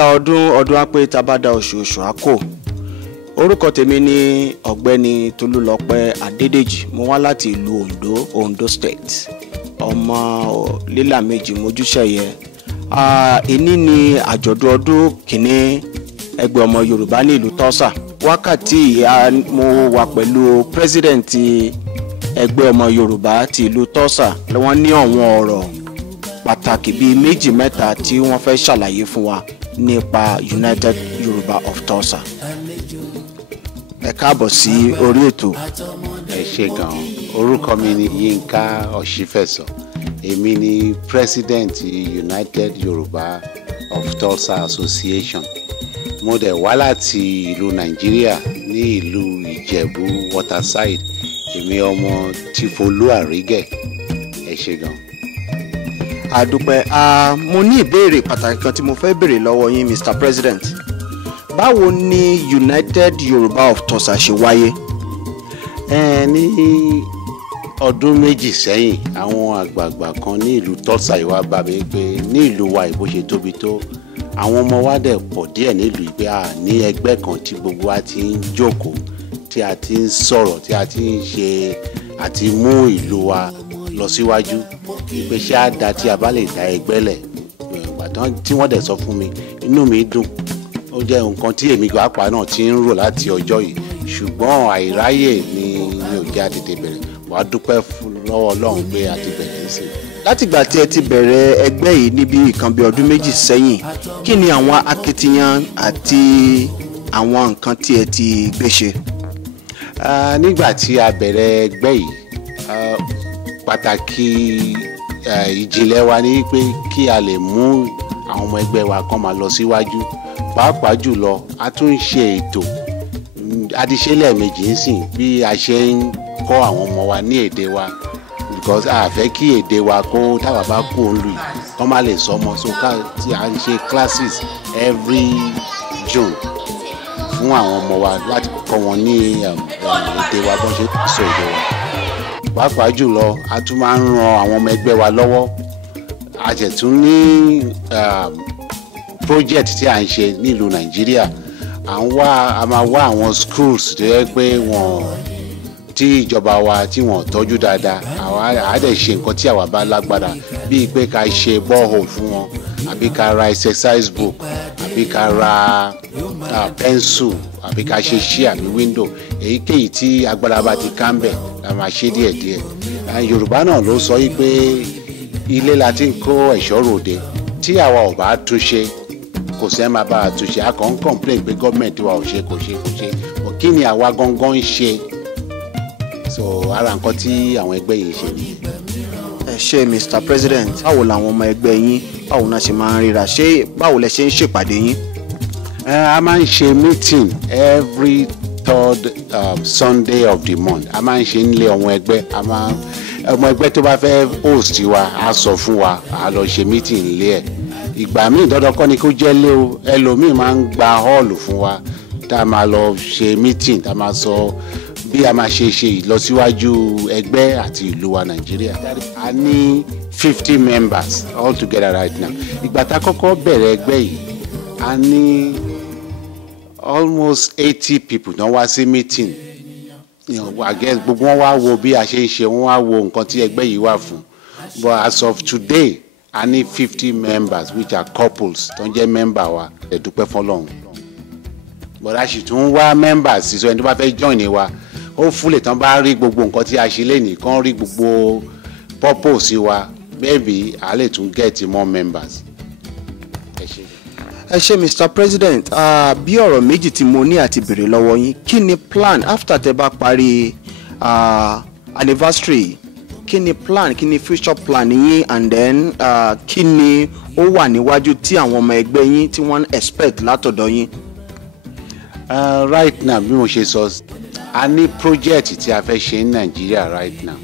ọdún apẹ tabada oṣooṣù àkó. Orúkọ tèmi ni Ọ̀gbẹ́ni Tolúlọpẹ́ Adédèjì. Mo wá láti ìlú Ondo State. Ọmọ lílà méjì mojúṣẹ̀yẹ. Èní ni àjọ̀dún ọdún kìíní ẹgbẹ́ ọmọ Yorùbá ní ìlú Tulsa. Wákàtí mo wà pẹ̀lú president ẹgbẹ́ ọmọ Yorùbá ti ìlú Tulsa. Wọ́n ní àwọn ọ̀rọ̀ pàtàkì bíi méjì mẹ́ta tí wọ́n fẹ́ ṣàlàyé fún wa nípa United Yoruba of Tulsa. Ẹ káàbọ̀ sí orí ètò. Ẹ ṣé gan. Orúkọ mi ni Yinka Osifeso. Èmi ni president United Yoruba of Tulsa Association. Mo dẹ̀ wá láti ìlú Nàìjíríà ní ìlú Ìjẹ̀bú Waterside. Èmi ọmọ Tìfolú Àrígẹ̀. Ẹ ṣé gan. Àdúpẹ́. Mo ní ìbéèrè pàtàkì kan tí mo fẹ́ béèrè lọ́wọ́ yín Mr. President. Báwo ni United Yoruba of Tulsa ṣe wáyé? Ní ọdún méjì sẹ́yìn àwọn àgbààgbà kan ní ìlú Tulsa ìwà bá mi pé ní ìlú wa ìbò ṣe tóbi tó àwọn ọmọ wa dẹ̀ pọ̀ díẹ̀ nílùú ìgbé ní ẹgbẹ́ kan tí gbogbo wa ti ń jókòó tí a ti ń sọ̀rọ̀ tí a ti ń ṣe àti mú ìlú wa lọ síwájú pé ṣé á da tí a bá lè dá ẹgbẹ́ lẹ̀ ìgbàdàn tí wọ́n dẹ̀ sọ fún mi inú mi dùn ó jẹ́ nǹkan tí èmi pàápàá náà ti ń rò láti ọjọ́ yìí ṣùgbọ́n àìráyè ni mi ò jẹ́ àtètè bẹ̀rẹ̀ wàá dúpẹ́ lọ́wọ́ Ọlọ́run pé a ti bẹ̀rẹ̀ ní sìn. Látìgbà tí ẹ ti bẹ̀rẹ̀ ẹgbẹ́ yìí níbi nǹkan bí ọdún méjì sẹ́yìn kí ni àwọn akitiyan àti àwọn nǹkan tí ẹ ti gbé ṣe? Nígbà tí a bẹ̀rẹ̀ ẹgbẹ́ yìí pàtàkì ìjìnlẹ̀ wa ni pé kí a lè mú àwọn ọmọ ẹgbẹ́ wa kan máa lọ síwájú pàápàá jùlọ a tún ń ṣe ètò adíṣẹ́lẹ̀ méjì ń sìn bí a ṣe ń kọ́ àwọn ọmọ wa ní èdè wa because a fẹ́ kí èdè wa kó táwa bá kú òun lù yìí kọ́ má lè sọmọ so tí a ń ṣe classes every June fún àwọn ọmọ wa láti kọ́ wọn ní èdè wa bọ́n ṣe sọ èdè wa pàápàá jùlọ a tún máa ń ran àwọn ọmọ ẹgbẹ́ wa lọ́wọ́ a jẹ̀ tún ní project tí a ń ṣe nílùú Nàìjíríà a máa wá àwọn schools tó yẹ pé wọ́n tí ìjọba wa tí wọ́n tọ́jú dáadáa àwa dẹ̀ ṣe nǹkan tí àwa bá lágbára bíi pé ká ṣe borehole fún wọn àbí ká ra exercise book àbí ká ra pencil àbí ká ṣe ṣí àbí window èyíkéyìí tí agbára bá ti ká ń bẹ̀ la máa ṣe díẹ̀díẹ̀. Yorùbá náà ló sọ yí pé ilé la ti ń kó ẹ̀ṣọ́ ròde tí àwa ò bá túnṣe kò sẹ́ máa bá a túnṣe a kàn ń complain pé gọ́ọ̀mẹ̀ntì wa ò ṣe kò ṣe kí ni àwa gangan ń ṣe so ara nǹkan tí àwọn ẹgbẹ́ yìí ṣe nìyẹn. Ẹ ṣé Mr. President, báwo làwọn ọmọ ẹgbẹ́ yín báwo náà ṣe máa ń ríra ṣé báwo lẹ ṣe ń ṣèpàdé yín? A máa ń ṣe meeting every third Sunday of the month a máa ń ṣe nílé ọmọ ẹgbẹ́ ọmọ ẹgbẹ́ tó bá fẹ́ host wa á sọ fún wa á lọ ṣe meeting nílé ẹ̀ ìgbà míì dandan kọ́ ni kó jẹ́ lé o ẹlòmíì máa ń gba hall fún wa tá a máa lọ ṣe meeting tá a máa sọ bí a máa ṣe ìlọsíwájú ẹgbẹ́ àti ìlú wa Nàìjíríà. A ní 50 members all together right now. Ìgbà tá a kọ́kọ́ bẹ̀rẹ̀ ẹgbẹ́ yìí a ní almost 80 people náà wá sí meeting. I guess gbogbo wọn wá wo bí a ṣe ń ṣe wọn wá wo nǹkan tí ẹgbẹ́ yìí wà fún. But as of today a ní 50 members which are couples tó ń jẹ́ member wa ẹ dúpẹ́ fọ́lọ́run. But a sì tún wá members sísọ ẹni tó bá fẹ́ join ni wa ó fúlẹ̀ tán bá rí gbogbo nǹkan tí a ṣe lénìí kán rí gbogbo purpose wa maybe a lè tún get more members. Ẹ ṣé Mr. President, bí ọ̀rọ̀ méjì tí mo ní àti béèrè lọ́wọ́ yín kí ni plan after tẹ́ bá parí anniversary kí ni plan kí ni future plan yín and then kí ni ó wà níwájú tí àwọn ọmọ ẹgbẹ́ yín tí wọ́n expect látọ̀dọ̀ yín? Right now bí mo ṣe sọ a ní project tí a fẹ́ ṣe ní Nàìjíríà right now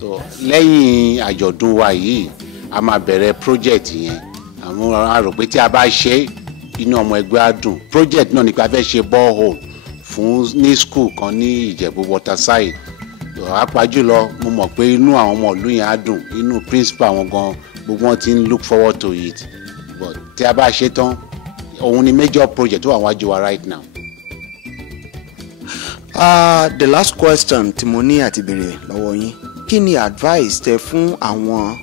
so lẹ́yìn àjọ̀dún wa yìí a máa bẹ̀rẹ̀ project yẹn àwọn arò pé tí a bá ṣe inú ọmọ ẹgbẹ́ á dùn project náà ni pé a fẹ́ ṣe borehole fún ní school kan ní Ìjẹ̀bú Waterside pàápàá jùlọ mo mọ̀ pé inú àwọn ọmọ ìlú yẹn á dùn inú principal wọn gan gbogbo wọn ti ń look forward to it but tí a bá ṣe tán òun ni major project tó wà wájú wa right now. The last question tí mo ní àti béèrè lọ́wọ́ yín, kí ni advice tẹ́ fún àwọn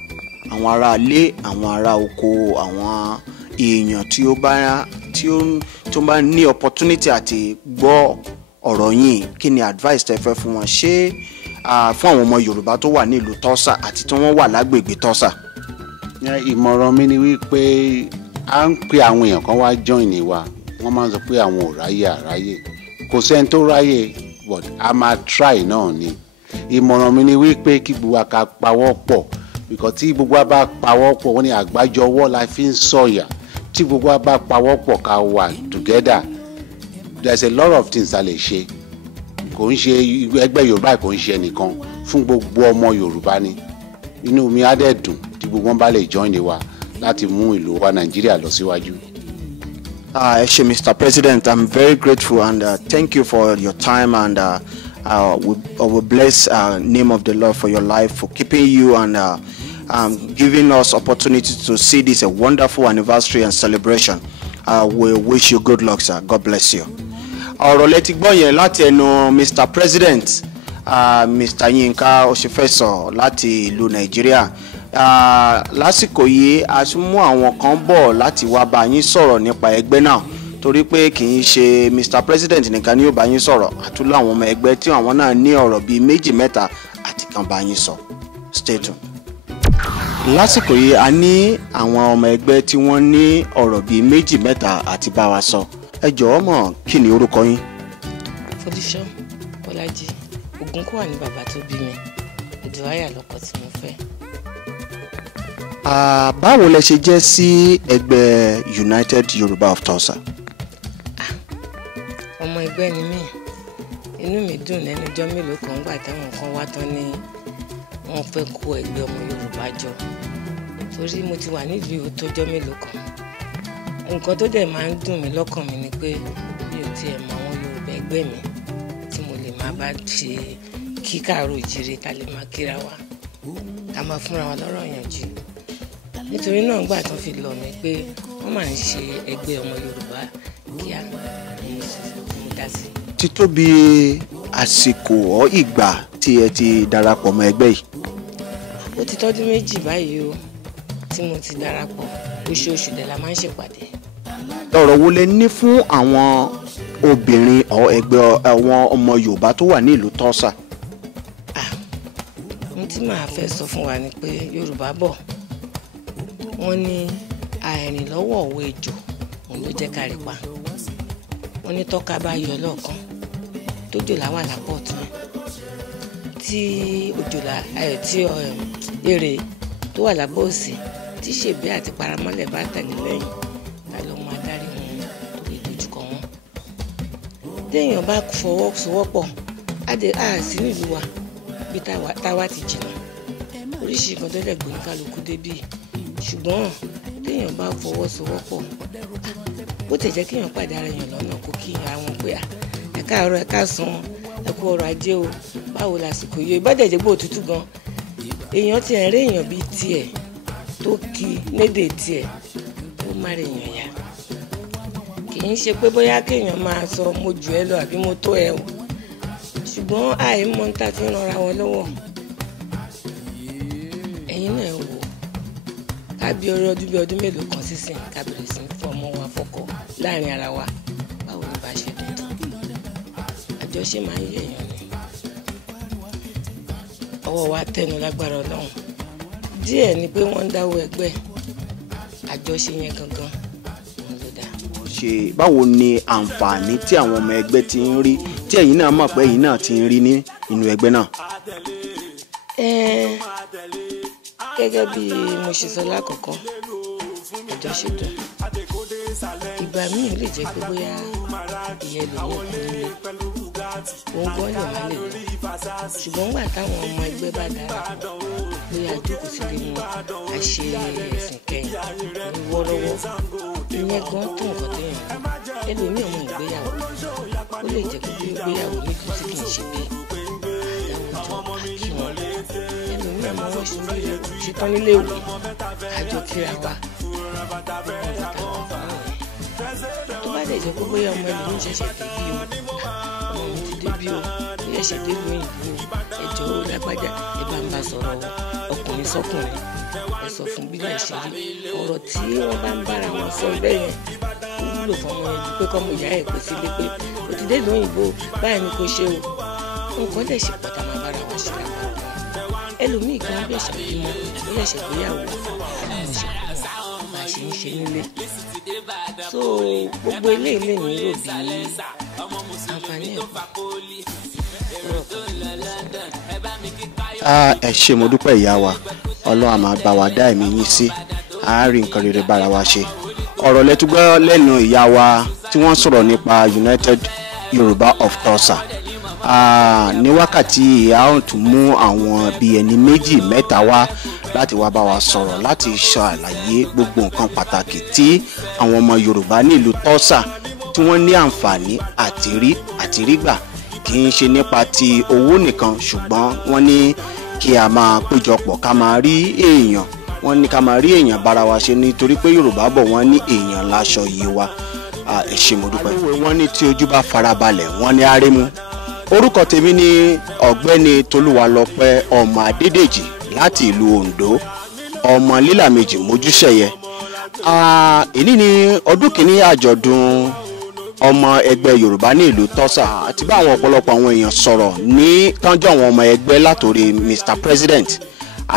ará ilé, àwọn ará oko, àwọn èèyàn tí ó bá ní opportunity àti gbọ́ ọ̀rọ̀ yín, kí ni advice tẹ́ fẹ́ fún wọn ṣé fún àwọn ọmọ Yorùbá tó wà ní ìlú Tulsa àti tí wọ́n wà lágbègbè Tulsa? Ìmọ̀ràn mi ni wípé à ń pe àwọn èèyàn kan wá join wa, wọ́n máa ń sọ pé àwọn ò ráyè kò sẹ́ni tó ráyè, but a máa try náà ni. Ìmọ̀ràn mi ni wípé kí gbogbo wa ká pawọ́ pọ̀, because tí gbogbo wa bá pawọ́ pọ̀, wọ́n ní àgbájọ ọwọ́ la fi ń sọ̀yà. Tí gbogbo wa bá pawọ́ pọ̀ ká wà together, there's a lot of things a lè ṣe. Kò ń ṣe ẹgbẹ́ Yorùbá, kò ń ṣe ẹnìkan, fún gbogbo ọmọ Yorùbá ni. Inú mi á dẹ̀ dùn tí gbogbo wọn bá lè join wa láti mú ìlú wa Nàìjíríà lọ síwájú. Mr. President, I'm very grateful and thank you for your time, and we bless name of the Lord for your life, for keeping you and giving us opportunity to see this a wonderful anniversary and celebration. We wish you good luck, sir. God bless you. Ọ̀rọ̀ lẹ ti gbọ́ yẹn láti ẹnu Mr. President, Mr. Yinka Osifeso láti ìlú Nàìjíríà. Lásìkò yìí a tún mú àwọn kan bọ̀ láti wá bá yín sọ̀rọ̀ nípa ẹgbẹ́ náà, torí pé kì í ṣe Mr. President nìkan ni yóò bá yín sọ̀rọ̀, àtúntò àwọn ọmọ ẹgbẹ́ tí àwọn náà ní ọ̀rọ̀ bíi méjì mẹ́ta àti kan bá yín sọ. Stay tuned. Lásìkò yìí a ní àwọn ọmọ ẹgbẹ́ tí wọ́n ní ọ̀rọ̀ bíi méjì mẹ́ta àti bá wa sọ. Ẹ jọ̀ọ́ mọ̀, kí ni orúkọ yín? Fọdíṣọ́ Bọ́lájí Ògúnkọ̀wà ní bàbá tó bí mi, Ìdúráyà lọ́kọ tí mo fẹ́. Báwo lẹ ṣe jẹ́ sí ẹgbẹ́ United Yoruba of Tulsa? Ọmọ ẹgbẹ́ ni mí, inú mi dùn lẹ́nu ọjọ́ mélòó kan gbà táwọn kan wá tán ní wọ́n fẹ́ kó ẹgbẹ́ ọmọ Yorùbá jọ, torí mo ti wà nílùú tọ́jọ́ mélòó kan. Nǹkan tó dẹ̀ máa ń dùn mí lọ́kàn mi ni pé mi ò tiẹ̀ mọ àwọn Yorùbá ẹgbẹ́ mi tí mo lè máa bá ṣe kíkàrò ìjírí, ká lè máa kíra wa, ká máa fúnra wa lọ́rọ̀ yànjú. Nítorí náà gbà tán fi lọ̀ mí pé wọ́n máa ń ṣe ẹgbẹ́ ọmọ Yorùbá kíá mo dá sí. Títóbi àsìkò ọ ìgbà tí ẹ ti darapọ̀ mọ́ ẹgbẹ́ yìí? Ó ti tọ́dún méjì báyìí o tí mo ti darapọ̀, oṣooṣù dẹ̀ la máa ń ṣèpàdé. Ọ̀rọ̀ wo lẹ ní fún àwọn obìnrin ẹgbẹ́ àwọn ọmọ Yorùbá tó wà ní ìlú Tulsa? Ohun tí màá fẹ́ sọ fún wa ni pé Yorùbá bọ̀ wọ́n ní àìrìn lọ́wọ́ òwe ejò òun ló jẹ́ kárí pa. Wọ́n ní tọ́ka bá yọ lọ́ọ̀kan tójòlá wà lápò ọ̀tún, tí òjòlá tí èrè tó wà lápò òsì, tí ṣèbí àti paramọ́lẹ̀ bá tẹ̀lé lẹ́yìn, ta ló máa dárí wọn tó lè dojúkọ wọn. Téèyàn bá fọwọ́sowọ́pọ̀ á sí nílùú wa bí táwa ti jìnnà, oríṣìí kan tó lè gbóní kálukú débì. Ṣùgbọ́n téèyàn bá fọwọ́sowọ́pọ̀, bó tẹ̀ jẹ́ kéèyàn pàdé ara èèyàn lọ́nà kó kí ara wọn pé ẹ káàárọ̀, ẹ káàsán, ẹ kú ọrọ̀ ajé o, báwo lásìkò yìí, ìbádẹ́jẹ́ gbó òtútù gan, èèyàn ti rí èèyàn bíi tiẹ̀ tó kí lédè tiẹ̀ ó má rí èèyàn yá. Kì í ṣe pé bóyá kéèyàn máa sọ mo jù ẹ lọ àbí mo tó ẹ o, ṣùgbọ́n àìmọ̀ ń ta fi ń ranra wọn lọ́wọ́. Ẹ̀yin náà wò kábí ọdún bí ọdún mélòó kan sísìn ká bẹ̀rẹ̀ sí fọmọ wa fọkọ láàrin ara wa, báwo ni bá ṣe dùn tán? Àjọṣe máa ń yẹ̀yàn ni. Ọwọ́ wa tẹnu lágbára Ọlọ́run. Díẹ̀ ni pé wọ́n ń dáwọ́ ẹgbẹ́, àjọṣe yẹn gangan òun ló dáa. Báwo ni àǹfààní tí àwọn ọmọ ẹgbẹ́ ti ń rí, tí ẹ̀yin náà mọ̀ pé ẹ̀yin náà ti ń rí ní inú ẹgbẹ́ náà? Gẹ́gẹ́ bí mo ṣe sọ lákọ̀ọ́kọ́, àjọṣe dùn. Ìgbà míì lè jẹ́ pé bóyá ìyẹn ló wọ́n kú nílé, òun gbọ́ lè má lè lọ. Ṣùgbọ́n nígbà táwọn ọmọ ẹgbẹ́ bá darapọ̀, bóyá jókòó sílé wọn á ṣe ẹ̀sìn kẹyìn ní wọ́ọ́rọ́wọ́, ìyẹn gan tó nǹkan tó yàn. Ẹlòmíì ọmọ ìgbéyàwó, ó lè jẹ́ pé ìgbéyàwó nílùú tí kì í ṣe bẹ́ẹ̀, àdáwọ̀ jọ kí wọn. Ẹlòmíì ọmọ wọn ṣetán nílé ìwé, àjọ kíra wa. lè jẹ́ pé bóyá ọmọ ẹni ń ṣẹ̀ṣẹ̀ débí o ọmọ mi ti débí o ó yẹ ṣẹ̀ débí òyìnbó ẹjọ́ ó lágbájá ẹ bá ń bá sọ̀rọ̀ ọkùnrin sọ́kùnrin ẹ sọ fún bí náà ṣe rí ọ̀rọ̀ tí wọ́n bá ń bára wọn sọ bẹ́ẹ̀ yẹn ó wúlò fọmọ yẹn ju pé kọ́mọ ìyá ẹ̀ pè sílé pé o ti dé ìlú òyìnbó báyìí ni kò ṣe o nǹkan lè ṣe pọ̀ tá a máa bára wa ṣe lápá ẹlòmíì kan bí ẹ̀ṣẹ̀ bímọ bí ẹ̀ṣẹ̀ gbéyàwó àwọn ṣe pọ̀ máa ṣe ń ṣe nílé so gbogbo eléyìí lè ní rò bí àǹfààní ẹ ṣé mo dúpẹ́ ìyá wa ọlọ́run á máa bá wa dá ẹ̀mí yín sí àárín nǹkan rere bára wa ṣe ọ̀rọ̀ lẹ́túgbọ́ lẹ́nu ìyá wa tí wọ́n sọ̀rọ̀ nípa United Yoruba of Tulsa ní wákàtí ìyá ò tún mú àwọn bíi ẹni méjì mẹ́ta wá láti wá bá wa sọ̀rọ̀ láti ṣàlàyé gbogbo nǹkan pàtàkì tí àwọn ọmọ Yorùbá ní ìlú Tulsa tí wọ́n ní àǹfààní àti rí gbà kì í ṣe nípa ti owó nìkan ṣùgbọ́n wọ́n ní kí a máa péjọpọ̀ ká máa rí èèyàn wọ́n ní ká máa rí èèyàn bára wa ṣe nítorí pé Yorùbá bọ̀ wọ́n ní èèyàn láṣọ yìí wa ẹ ṣé mo dúpẹ́. wọ́n ní tí ojú bá farabalẹ̀ wọ́n ní árémú. orúkọ tèmi ni ọ̀gbẹ́ni Tolúwalọpẹ́ ọmọ Adédèjì láti ìlú Oǹdó ọmọ lílà méjì mójúṣẹ̀yẹ. èyí ni ọdún kìíní àjọ̀dún ọmọ ẹgbẹ́ Yorùbá ní ìlú Tulsa àti bá àwọn ọ̀pọ̀lọpọ̀ àwọn èèyàn sọ̀rọ̀ ní tánjọ́ àwọn ọmọ ẹgbẹ́ látòrí Mr. President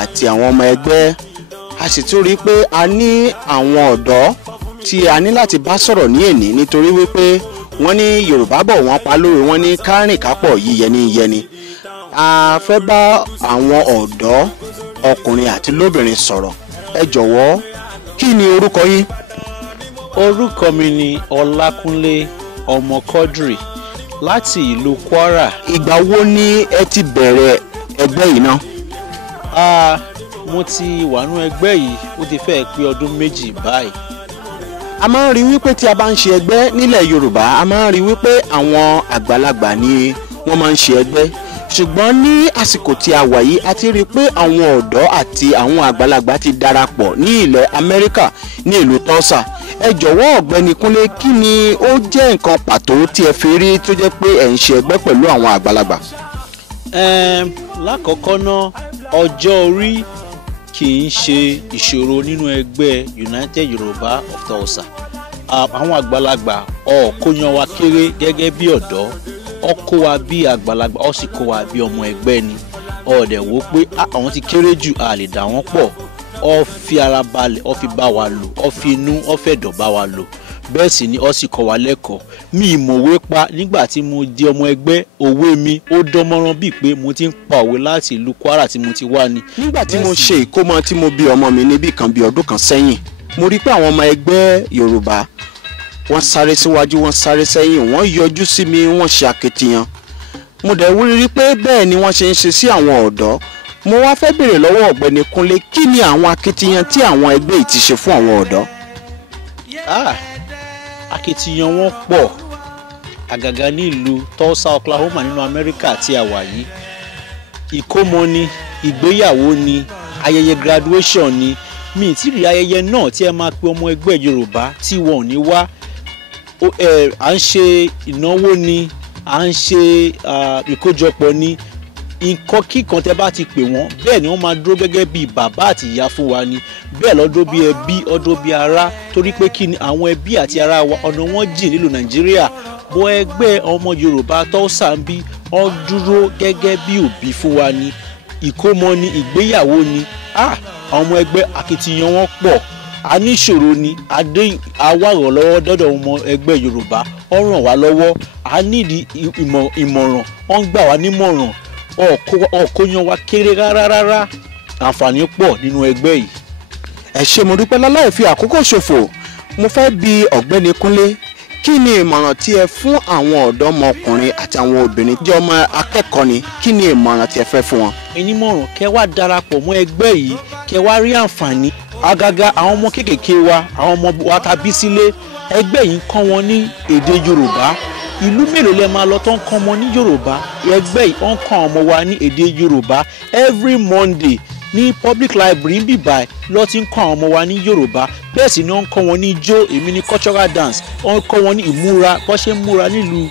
àti àwọn ọmọ ẹgbẹ́ a sì tún rí i pé a ní àwọn ọ̀dọ́ tí a ní láti bá sọ̀rọ̀ ní èní nítorí wípé wọ́n ní Yorùbá bọ̀ wọ́n pa lóore wọ́n ní kárìn kápọ̀ yíyẹni a fẹ́ bá àwọn ọ̀dọ́ ọkùnrin àti lóbìnrin sọ̀rọ̀ ẹ jọ̀wọ́ kí ni orúkọ yín? orúkọ mi ni Ọlákúnlé ọmọ Quadri láti ìlú Kwara. ìgbà wo ni ẹ ti bẹ̀rẹ̀ ẹgbẹ́ yìí náà? mo ti wà nínú ẹgbẹ́ yìí ó ti fẹ́ pé ọdún méjì báyìí. a máa ń rí wípé tí a bá ń ṣe ẹgbẹ́ nílẹ̀ Yorùbá a máa ń rí wípé àwọn àgbàlagbà ni wọ́n máa ń ṣe ẹgbẹ́ ṣùgbọ́n ní àsìkò tí a wà yìí a ti rí i pé àwọn ọ̀dọ́ àti àwọn àgbàlagbà ti darapọ̀ ní ilẹ̀ Amẹ́ríkà ní ìlú Tulsa ẹ jọ̀wọ́ ọ̀gbẹ́ni Kúnlé kí ni ó jẹ́ nǹkan pàtó tí ẹ fi rí tó jẹ́ pé ẹ̀ ń ṣe ẹgbẹ́ pẹ̀lú àwọn àgbàlagbà? lákọ̀ọ́kọ́ náà ọjọ́ orí kì í ṣe ìṣòro nínú ẹgbẹ́ United Yoruba of Tulsa. àwọn àgbàlagbà kó yan wa kéré gẹ́gẹ́ bí ọ̀dọ́ ó kó wa bí àgbàlagbà ó sì kó wa bí ọmọ ẹgbẹ́ ni ọ̀dẹ̀ wò pé àwọn ti kéré jù a lè dà wọ́n pọ̀ ó fi ara balẹ̀ ó fi bá wa lò ó fi inú ó fẹ̀dọ̀ bá wa lò bẹ́ẹ̀ sì ni ó sì kọ́ wa lẹ́kọ̀ọ́ mi ìmọ̀wé pa nígbà tí mo di ọmọ ẹgbẹ́ òwe mi ó dánmọ́rán bíi pé mo ti ń pa òwe láti ìlú Kwara tí mo ti wá ni. nígbà tí mo ṣe ìkómọ tí mo bí ọmọ mi níbì kan bí ọdún kan sẹ́yìn mo rí pé àwọn ọmọ ẹgbẹ́ Yorùbá wọ́n sáré síwájú wọ́n sáré sẹ́yìn wọ́n yọjú sí mi wọ́n ṣe akitiyan mo dẹ̀ wúrí pé bẹ́ẹ̀ ni wọ́n ṣe ń ṣe sí àwọn ọ̀dọ́ mo wá fẹ́ béèrè lọ́wọ́ ọ̀gbẹ́ni Kúnlé kí ni àwọn akitiyan tí àwọn ẹgbẹ́ yìí ti ṣe fún àwọn ọ̀dọ́? akitiyan wọn pọ̀ àgàgà ní ìlú Tulsa Oklahoma nínú Amẹ́ríkà tí a wà yìí ìkómọ ni ìgbéyàwó ni ayẹyẹ graduation ni mi ti rí ayẹyẹ náà tí ẹ máa pe ọmọ ẹgbẹ́ Yorùbá tí wọn ò ní wá à ń ṣe ìnáwó ni à ń ṣe ìkójọpọ̀ ni nǹkan kíkan tẹ bá ti pè wọ́n bẹ́ẹ̀ ni wọ́n máa dúró gẹ́gẹ́ bíi bàbá àti ìyá fún wa ni bẹ́ẹ̀ lọ́dún bíi ẹbí ọdún bíi ará torí pé kí ni àwọn ẹbí àti ará wa ọ̀nà wọn jìn nílùú Nàìjíríà bọ́ ẹgbẹ́ ọmọ Yorùbá Tulsa ń bí wọ́n dúró gẹ́gẹ́ bí òbí fún wa ni ìkómọ ni ìgbéyàwó ni àwọn ọmọ ẹgbẹ́ akitiyan wọn pọ̀ a ní ìṣòro ni àwárọ̀ lọ́wọ́ dọ́dọ̀ ọmọ ẹgbẹ́ Yorùbá ó ràn wá lọ́wọ́ a nídìí ìmọ̀ràn wọ́n gbà wá nímọ̀ràn ọkọ yan wa kéré rárá àǹfààní pọ̀ nínú ẹgbẹ́ yìí. ẹ ṣé mo dúpẹ́ láláì fi àkókò ṣòfò mo fẹ́ bi ọ̀gbẹ́ni Kúnlé kí ni ìmọ̀ràn tí ẹ fún àwọn ọ̀dọ́mọkùnrin àti àwọn obìnrin tí ọmọ akẹ́kọ̀ọ́ ni kí ni ìmọ̀ràn tí ẹ fẹ́ fún wọn? ìnímọ̀ràn kẹ́ wá darapọ̀ mọ́ ẹgbẹ́ yìí kẹ́ wá rí àǹfààní àgàgà àwọn ọmọ kéékèèké wa àwọn ọmọ wa ta bí sílé ẹgbẹ́ yìí ń kọ́ wọn ní èdè Yorùbá ìlú mélòó lẹ máa lọ tó ń kọ́ ọmọ ní Yorùbá ẹgbẹ́ yìí ń kọ́ ọmọ wa ní èdè Yorùbá every Monday ní public library ń bìbà lọ́ ti ń kọ́ àwọn ọmọ wa ní Yorùbá, bẹ́ẹ̀ sì ni wọ́n ń kọ́ wọn ní ijó, èmi ní cultural dance, wọ́n ń kọ́ wọn ní ìmúra bó ṣe ń múra nílùú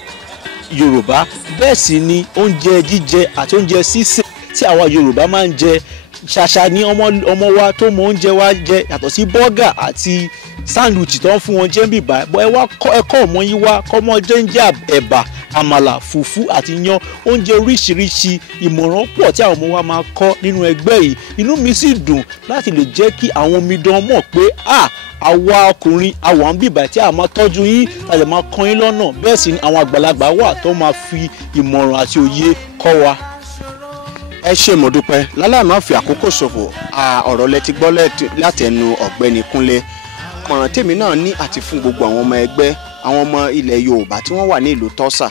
Yorùbá, bẹ́ẹ̀ sì ni oúnjẹ jíjẹ àti oúnjẹ sísè tí àwa Yorùbá máa ń jẹ. Ṣàṣà ni ọmọ wa tó mọ oúnjẹ wa jẹ yàtọ̀ sí bọ́gà àti sándwìchì tó ń fún wọn jẹ ń bìbà, bọ́ ẹ wá ẹ̀kọ́ ọmọ yín wá kọ́mọ jẹ́ ń jẹ ẹ̀bà, àmàlà, fùfú àti iyán, oúnjẹ oríṣiríṣi. Ìmọ̀ràn pọ̀ tí àwọn ọmọ wa máa kọ́ nínú ẹgbẹ́ yìí. Inú mi sì dùn láti lè jẹ́ kí àwọn omidan mọ̀ pé àwa ọkùnrin àwọn bíbà tí a máa tọ́jú yín tàbí máa kọ́ yín lọ́nà, bẹ́ẹ̀ sì ni àwọn àgbàlagbà wà tó máa fi ìmọ̀ràn àti òye kọ́ wa. Ẹ ṣé mo dúpẹ́. Láláì má fi àkókò ṣòfò, ọ̀rọ̀ lẹ ti gbọ́ láti ẹnu ọ̀gbẹ́ni Kúnlé. Ọ̀ràn tèmi náà ní àti fún gbogbo àwọn ọmọ ẹgbẹ́, àwọn ọmọ ilẹ̀ Yorùbá tí wọ́n wà ní ìlú Tulsa.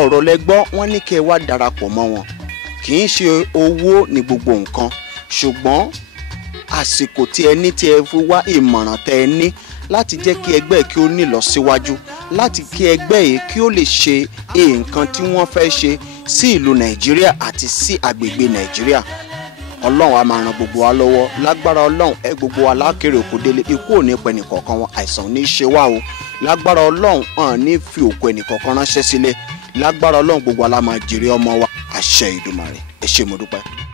Ọ̀rọ̀ lẹ gbọ́, wọ́n ní kí ẹ wá darapọ̀ mọ́ wọn. Kì í ṣe owó ní gbogbo nǹkan, ṣùgbọ́n àsìkò tí ẹ ní tí ẹ fi wá ìmọ̀ràn tẹ ẹ ní láti jẹ́ kí ẹgbẹ́ kí ó ní lọ síwájú, láti kí ẹgbẹ́ yìí kí ó lè ṣe nǹkan tí wọ́n fẹ́ ṣe sí ìlú Nàìjíríà àti sí agbègbè Nàìjíríà. Ọlọ́run á máa ran gbogbo wa lọ́wọ́. Lágbára Ọlọ́run gbogbo wa lákèrè òkú délé, ikú ò ní pẹ́ nìkọ̀ọ̀kan wọn, àìsàn ò ní ṣe wá o. Lágbára Ọlọ́run hàn ní fi òkú ẹnìkọ̀ọ̀kan ránṣẹ́ sílé. Lágbára Ọlọ́run gbogbo wa la máa jèrè ọmọ wa. Àṣẹ Ìdùmarè. Ẹ ṣé mo dúpẹ́.